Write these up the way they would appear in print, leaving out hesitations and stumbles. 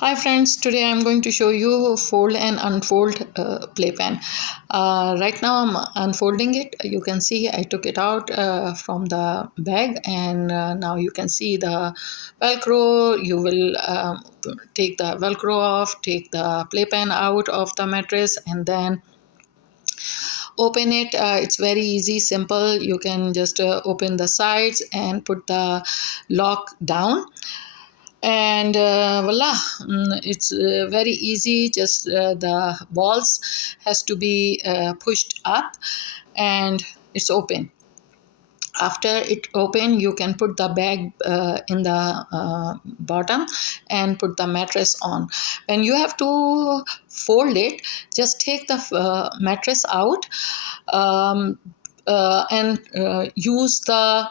Hi friends, today I'm going to show you fold and unfold playpen. Right now I'm unfolding it. You can see I took it out from the bag, and now you can see the velcro. You will take the velcro off, take the playpen out of the mattress, and then open it. It's very easy, simple. You can just open the sides and put the lock down, and voila. It's very easy. Just the walls has to be pushed up, and it's open. After it open, you can put the bag in the bottom and put the mattress on. When you have to fold it, just take the mattress out, and use the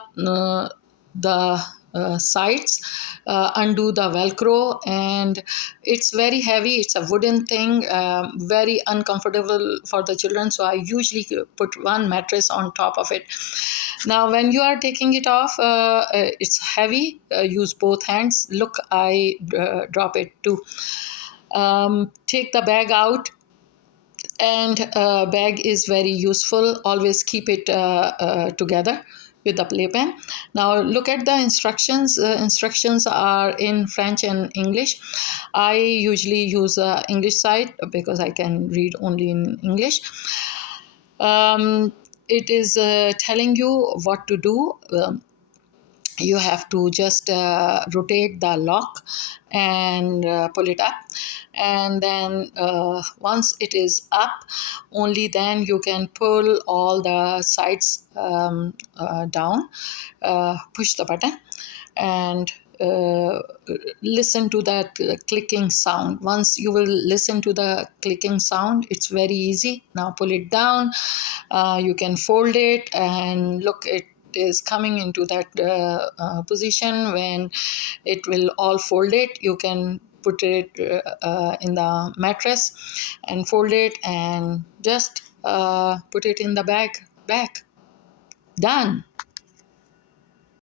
sides, undo the velcro, and it's very heavy. It's a wooden thing, very uncomfortable for the children, so I usually put one mattress on top of it. Now when you are taking it off, it's heavy. Use both hands. Look, I drop it too. Take the bag out, and bag is very useful. Always keep it together with the playpen. Now look at the instructions. Instructions are in French and English. I usually use English side because I can read only in English. It is telling you what to do. You have to just rotate the lock and pull it up, and then once it is up, only then you can pull all the sides down. Push the button and listen to that clicking sound. Once you will listen to the clicking sound, it's very easy. Now pull it down. You can fold it, and look, it is coming into that position. When it will all fold it, you can put it in the mattress and fold it, and just put it in the bag. Done.